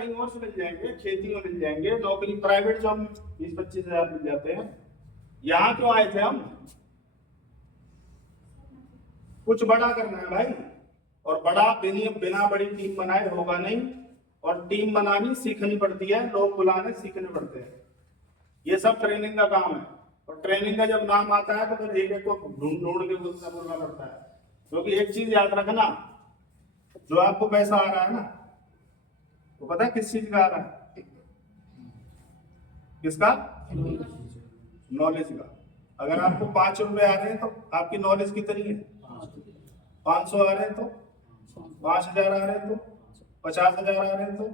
कहीं और से मिल जाएंगे, खेती में मिल जाएंगे, नौकरी प्राइवेट जॉब में 20-25 हज़ार मिल जाते हैं। यहाँ क्यों आए थे हम? कुछ बड़ा करना है भाई, और बड़ा बिना बड़ी टीम बनाए होगा नहीं। और टीम बनानी सीखनी पड़ती है, लोग बुलाने सीखने पड़ते हैं। ये सब ट्रेनिंग का काम है। और ट्रेनिंग का जब नाम आता है तो फिर एक एक को ढूंढ के बोलना पड़ता है। क्योंकि एक चीज याद रखना, जो आपको पैसा आ रहा है ना, तो पता है किस चीज का आ रहा है? किसका? नॉलेज का। अगर आपको 5 रुपए आ रहे हैं तो आपकी नॉलेज कितनी है? 500 आ रहे हैं तो 5000 आ रहे हैं तो 50,000 आ रहे हैं तो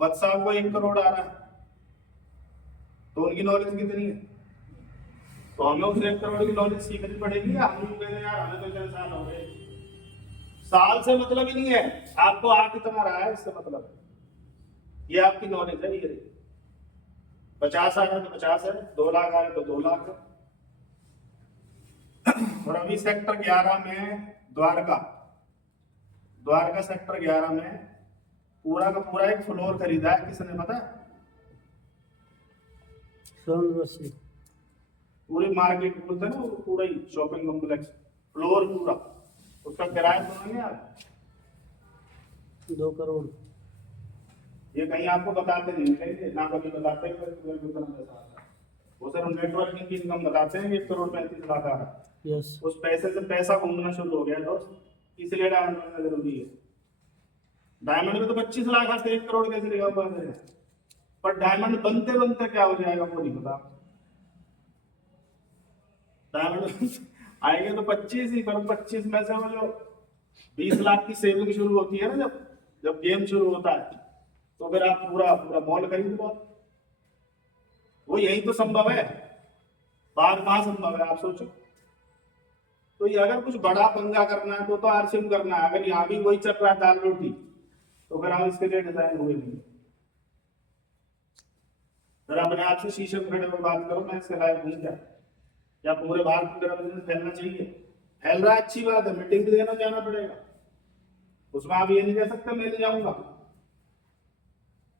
बच्चा को 1 करोड़ आ रहा है तो उनकी नॉलेज कितनी है? तो हमें उस 1 करोड़ की नॉलेज सीखनी पड़ेगी। हम लोग कहते हैं यार हमें तो 4 साल हो गए। साल से मतलब ही नहीं है, आपको आ कितना रहा है इससे मतलब है। ये आपकी नॉलेज है। ये 50 आ रहा है तो 50 है, 2 लाख आ रहे तो 2 लाख है। और अभी सेक्टर 11 में द्वारका सेक्टर 11 में पूरा का पूरा एक फ्लोर खरीदा है। किसने पता है? पूरी मार्केट बोलते हैं ना, पूरा ही शॉपिंग कॉम्प्लेक्स फ्लोर पूरा, उसका किराया सुनेंगे आप 2 करोड़। ये कहीं आपको बताते नहीं है, ना कभी बताते हैं कितना पैसा आता है। वो सिर्फ नेटवर्किंग की इनकम बताते हैं 1 करोड़ 35 लाख आ रहा है। उस पैसे से पैसा घूमना शुरू हो गया दोस्त, इसलिए डायमंड बनना जरूरी है। डायमंड में तो 25 लाख आते, 1 करोड़ कैसे लेगा पाएंगे? पर डायमंड बनते बनते क्या हो जाएगा वो नहीं पता। डायमंड आएंगे तो 25 ही, पर 25 में से वो जो 20 लाख की सेविंग शुरू होती है ना, जब गेम शुरू होता है, तो फिर आप पूरा मॉल खरीद लो। वो यही तो संभव है, बाहर कहाँ संभव है आप सोचो। तो ये अगर कुछ बड़ा पंगा करना है तो आरसीएम करना है। अगर यहाँ भी वही चल रहा है दाल रोटी, तो फिर हम इसके लिए डिजाइन हुए नहीं। फिर अपने आप से शीशे में खड़े में बात करो, मैं इसके लायक नहीं क्या पूरे भारत में मेरा बिजनेस फैलना चाहिए? फैल रहा है, अच्छी बात है, मीटिंग भी देना जाना पड़ेगा। उसमें आप ये नहीं कह सकते मैं नहीं जाऊंगा,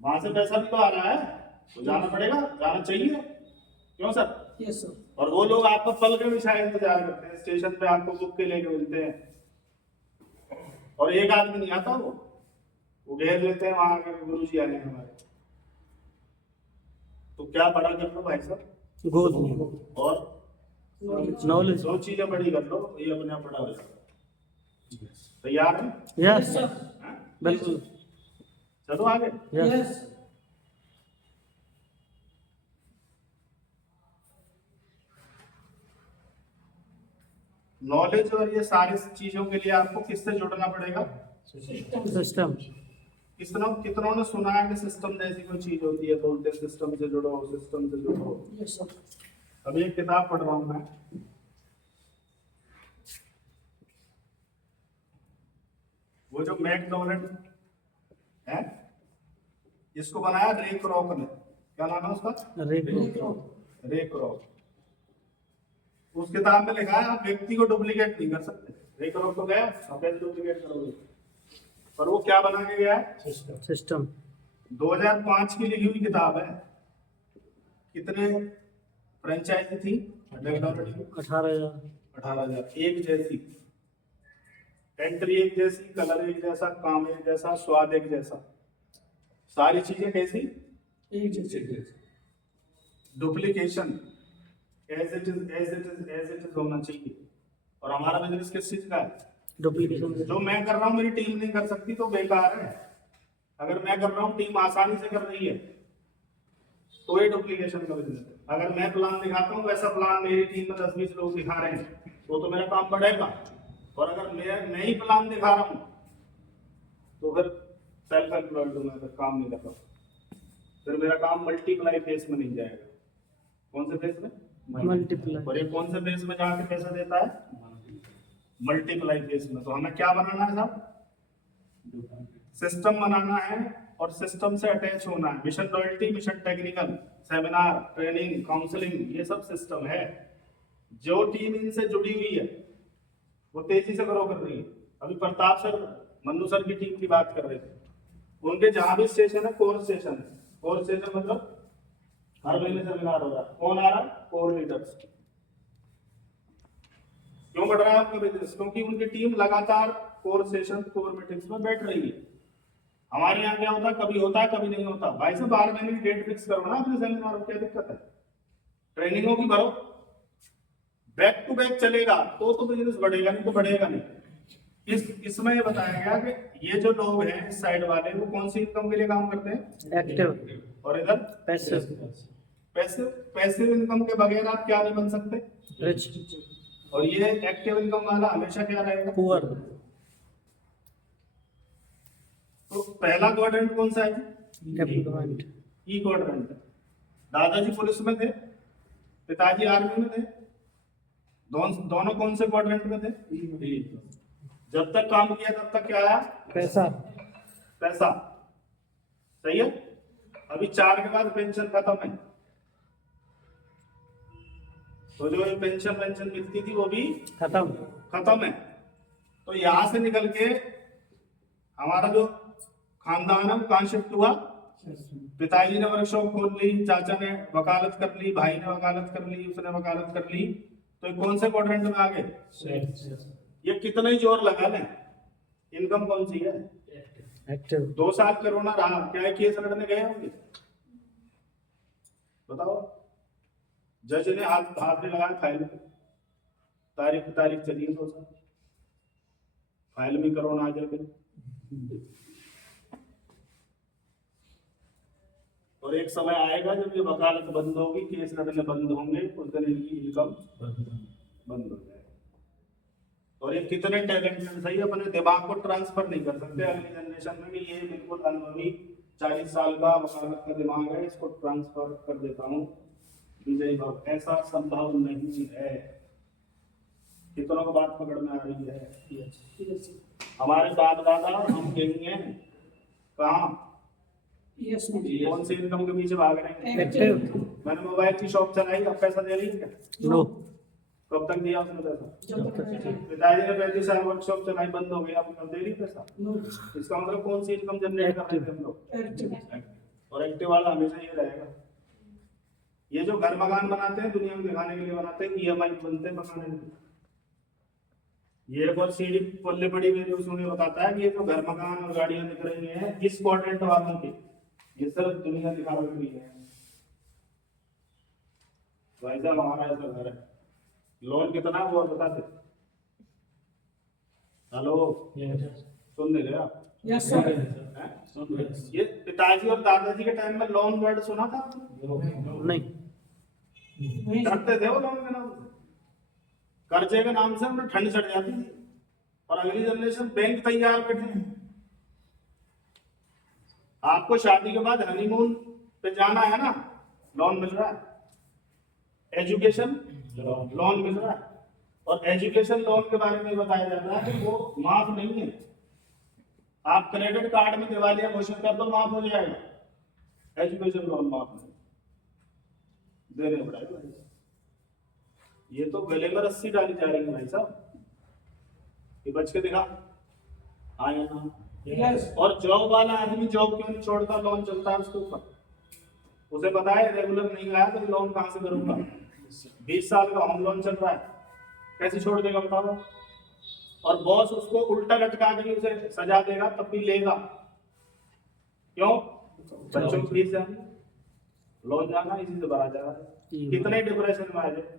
वहां से पैसा भी तो आ रहा है, तो जाना पड़ेगा, जाना चाहिए। क्यों सर? Yes sir. और वो लोग आपको पल के भी शायद इंतजार करते हैं, स्टेशन पे आपको बुक के लेके मिलते हैं, और एक आदमी नहीं आता, वो घेर लेते हैं वहां के गुरु जी आने हमारे। तो क्या बड़ा कर लो भाई साहब, गोद और नॉलेज, 2 चीजें बड़ी कर लो, ये अपने आप बड़ा हो जाएगा। तैयार है? यस सर, बिल्कुल। चलो आगे। यस। नॉलेज और ये सारी चीजों के लिए आपको किससे जुड़ना पड़ेगा? सिस्टम। कितनों ने सुना है कि सिस्टम जैसी कोई चीज होती है, बोलते सिस्टम से जुड़ो, सिस्टम से जुड़ो। Yes sir. अभी एक किताब पढ़ रहा हूं मैं, वो जो मैकडोनल्ड है, इसको बनाया रे क्रॉक ने। क्या नाम है उसका? रे क्रॉक। उस किताब में लिखा है आप व्यक्ति को डुप्लीकेट नहीं कर सकते। रे क्रॉक तो गया, आप कैसे डुप्लीकेट करोगे? पर वो क्या बना के गया है? सिस्टम। 2005 की लिखी हुई किताब है। कितने फ्रेंचाइजी थी मैकडोनल्ड की? 18,000। एक जैसी एंट्री, एक जैसी कलर, एक जैसा काम, एक जैसा स्वाद, एक जैसा, सारी चीजें कैसी? एक जैसी। डुप्लीकेशन एज इट इज होना चाहिए। और हमारा बिजनेस किस चीज का है? डुप्लीकेशन। जो मैं कर रहा हूँ मेरी टीम नहीं कर सकती तो बेकार है। अगर मैं कर रहा हूँ, टीम आसानी से कर रही है, तो ये डुप्लीकेशन का बिजनेस है। अगर मैं प्लान दिखाता हूँ, वैसा प्लान मेरी टीम में 10-20 लोग दिखा रहे हैं, तो मेरा काम बढ़ेगा। और अगर मैं ही प्लान दिखा रहा हूँ, तो फिर सेल्फ एम्प्लॉयड हूँ, मैं फिर काम नहीं कर रहा, फिर मेरा काम मल्टीप्लाई फेस में नहीं जाएगा। कौन से फेस में? मल्टीप्लाई। और ये कौन से फेस में जाके पैसा देता है? मल्टीप्लाई फेस में। तो हमें क्या बनाना है साहब? सिस्टम बनाना है, और सिस्टम से अटैच होना है। Mission loyalty, mission technical, seminar, training, counselling, ये सब सिस्टम है। जो टीम इनसे जुड़ी हुई है वो तेजी से ग्रो कर रही है। अभी प्रताप सर, मन्नू सर की टीम की बात कर रहे थे, उनके जहां भी स्टेशन है कोर स्टेशन है। कोर स्टेशन मतलब हर महीने सेमिनार हो रहा है। कौन आ रहा है? Core leaders. क्यों बढ़ रहा है आपका बिजनेस? क्योंकि उनकी टीम लगातार कोर सेशन कोर मीटिंग्स में बैठ रही है। हमारे यहाँ क्या होता है, कभी होता है कभी नहीं होता। भाई साहब 12 महीने की डेट फिक्स करो ना अपने सेमिनार में, क्या दिक्कत है? ट्रेनिंगों की भरो, बैक टू बैक चलेगा तो बिजनेस बढ़ेगा, नहीं तो बढ़ेगा नहीं। इसमें ये बताया गया कि ये जो लोग हैं इस साइड वाले, वो कौन सी इनकम के लिए काम करते हैं? एक्टिव और इधर पैसिव पैसिव। पैसिव इनकम के बगैर आप क्या नहीं बन सकते? रिच और ये एक्टिव इनकम वाला हमेशा क्या रहेगा? पुअर तो पहला क्वाड्रेंट कौन सा है? डेवलपमेंट ई क्वाड्रेंट। दादाजी पुलिस में थे, पिताजी आर्मी में थे, दोनों कौन से क्वाड्रेंट में थे? जब तक काम किया तब तक क्या आया? पैसा पैसा। सही है। अभी 4 के बाद पेंशन खत्म है, तो जो ये पेंशन मिलती थी वो भी खत्म है। तो यहां से निकल के हमारा जो खानदान है वो कहां शिफ्ट हुआ? पिताजी ने वर्कशॉप खोल ली, चाचा ने वकालत कर ली, भाई ने वकालत कर ली, उसने वकालत कर ली, तो ये कौन से क्वाड्रेंट में आ गए? ये कितना ही जोर लगा लें, इनकम कौन सी है? एक्टिव। 2 साल कोरोना रहा, क्या केस लड़ने गए होंगे? बताओ। जज ने हाथ में लगाया फाइल में, तारीख चली है 2 साल, फाइल में कोरोना आ जाए। और एक समय आएगा जब ये वकालत बंद होगी, केस लड़ने बंद होंगे, उस दिन इनकी इनकम बंद हो जाएगी। और ये कितने टैलेंटेड, सही अपने दिमाग को ट्रांसफर नहीं कर सकते अगली जनरेशन में, कि ये बिल्कुल अनुभवी 40 साल का वकालत का दिमाग है, इसको ट्रांसफर कर देता हूँ विजय भाव। ऐसा संभव नहीं है। कितनों को बात पकड़ में आ रही है? हमारे बाप दादा और हम यही हैं, कहाँ? कौन सी इनकम के पीछे भाग रहे हैं? एक्टिव। मैंने मोबाइल की शॉप चलाई, अब पैसा दे रही है क्या? नो। कब तक दिया उसने पैसा? पिताजी ने 35 साल वर्कशॉप चलाई, बंद हो गई, अब दे रही पैसा? इसका मतलब कौन सी इनकम जनरेट कर रहे थे हम लोग? और एक्टिव वाला हमेशा ये रहेगा। ये जो घर मकान बनाते हैं दुनिया में दिखाने के लिए बनाते हैं, EMI बनते हैं मकान के लिए। ये बहुत सीढ़ी पल्ले पड़ी हुई, उसमें बताता है कि ये जो घर मकान और गाड़ियां दिख रही हैं इस क्वाड्रेंट वालों की, ये सिर्फ दुनिया दिखाने के लिए है। भाई साहब हमारा ऐसा घर है, लोन कितना वो बताते? हेलो, सुन ले रहे आप? Yes sir. ये पिताजी और दादाजी के टाइम में लोन वर्ड सुना था? नहीं। डरते थे वो लोन के नाम से, कर्जे के नाम से उन्हें ठंड चढ़ जाती थी। और अगली जनरेशन बैंक तैयार बैठे हैं। आपको शादी के बाद हनीमून पे जाना है ना, लोन मिल रहा है। एजुकेशन लोन मिल रहा है। और एजुकेशन लोन के बारे में बताया जाता है कि वो माफ नहीं है। आप क्रेडिट कार्ड में दिवालिया घोषित कर दो, माफ हो जाएगा। एजुकेशन लोन माफ नहीं, देने पड़ेगा। ये तो गले में रस्सी डाली जा रही है भाई साहब। ये बच के दिखा, हाँ या ना? yes. और जॉब वाला आदमी जॉब क्यों नहीं छोड़ता? लोन चलता है उसके ऊपर। उसे पता है रेगुलर नहीं आया तो लोन कहां से करूंगा? 20 साल का होम लोन चल रहा है, कैसे छोड़ देगा बताओ? और बॉस उसको उल्टा लटका के उसे सजा देगा तब भी लेगा। क्यों? बच्चों की फीस जानी, लोन जाना, इसी से भरा जा रहा है। कितने डिप्रेशन में आ जाए,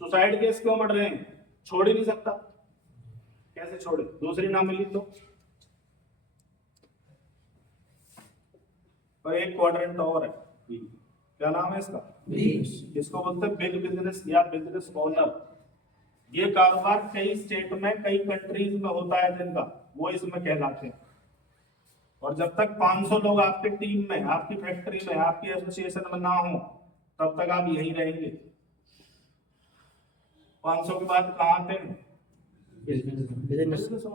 सुसाइड केस क्यों बढ़ रहे हैं? छोड़ ही नहीं सकता, कैसे छोड़े? दूसरी ना मिली तो। और एक क्वाड्रेंट और है, क्या नाम है इसका? इसको बोलते हैं बिग बिजनेस या बिजनेस ओनर। ये कारोबार कई स्टेट में, कई कंट्रीज में होता है जिनका, वो इसमें कहलाते हैं। और जब तक 500 लोग आपकी टीम में, आपकी फैक्ट्री में, आपकी एसोसिएशन में ना हो, तब तक आप यही रहेंगे। 500 के बाद कहाँ आते हैं? बिजनेस।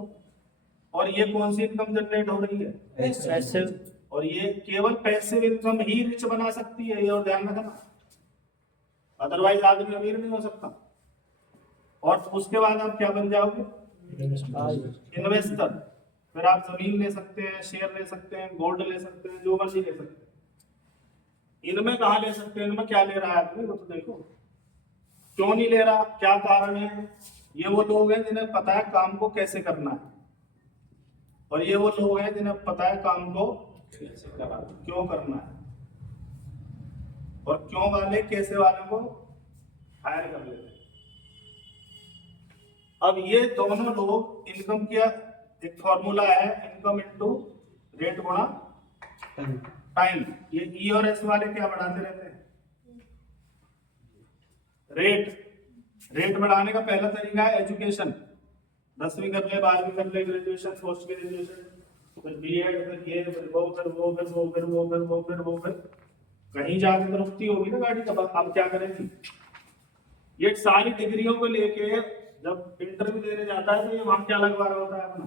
और ये कौन सी इनकम जनरेट हो रही है? पैसिव। और ये केवल पैसिव इनकम ही रिच बना सकती है, ये और ध्यान रखना। अदरवाइज आदमी अमीर नहीं हो सकता। और उसके बाद आप क्या बन जाओगे? इन्वेस्टर। फिर आप जमीन ले सकते हैं, शेयर ले सकते हैं, गोल्ड ले सकते हैं, जो मर्जी ले सकते हैं। इनमें कहाँ ले सकते हैं, इनमें क्या ले रहा है आदमी वो तो देखो। क्यों नहीं ले रहा, क्या कारण है? ये वो लोग हैं जिन्हें पता है काम को कैसे करना है, और ये वो लोग हैं जिन्हें पता है काम को क्यों करना है, और क्यों वाले कैसे वाले को हायर कर लेते हैं। अब ये दोनों लोग इनकम किया, एक फॉर्मूला है इनकम इनटू रेट गुणा टाइम। ये ई और एस वाले क्या बढ़ाते रहते हैं? रेट बढ़ाने का पहला तरीका है एजुकेशन। 10वीं कर ले, 12वीं कर ले, ग्रेजुएशन, पोस्ट ग्रेजुएशन, फिर बीएड, फिर ये, फिर वो, फिर वो, फिर वो, फिर वो, फिर वो, फिर वो, फिर कहीं जाके तो रुकती होगी ना गाड़ी। तब अब क्या करेंगी? ये सारी डिग्रियों को लेके जब इंटरव्यू देने जाता है तो ये वहां क्या लगवा रहा होता है अपना?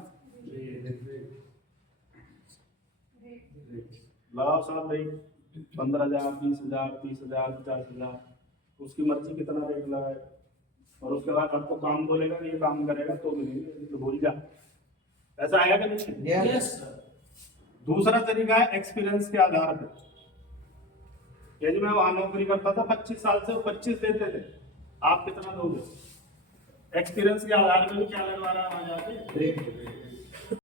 लगाओ साहब भाई 15,000, 20,000, 30,000, 50,000, उसकी मर्जी कितना रेट लगाए, और उसके बाद आपको काम बोलेगा ये काम करेगा तो मिलेंगे, तो भूल जा। ऐसा आया कि नहीं? यस दूसरा तरीका है एक्सपीरियंस के आधार पर। यदि मैं वहां नौकरी करता था 25 साल से, 25 देते थे, आप कितना दोगे? एक्सपीरियंस के आधार पर भी क्या लगवा रहा है वहां जाके?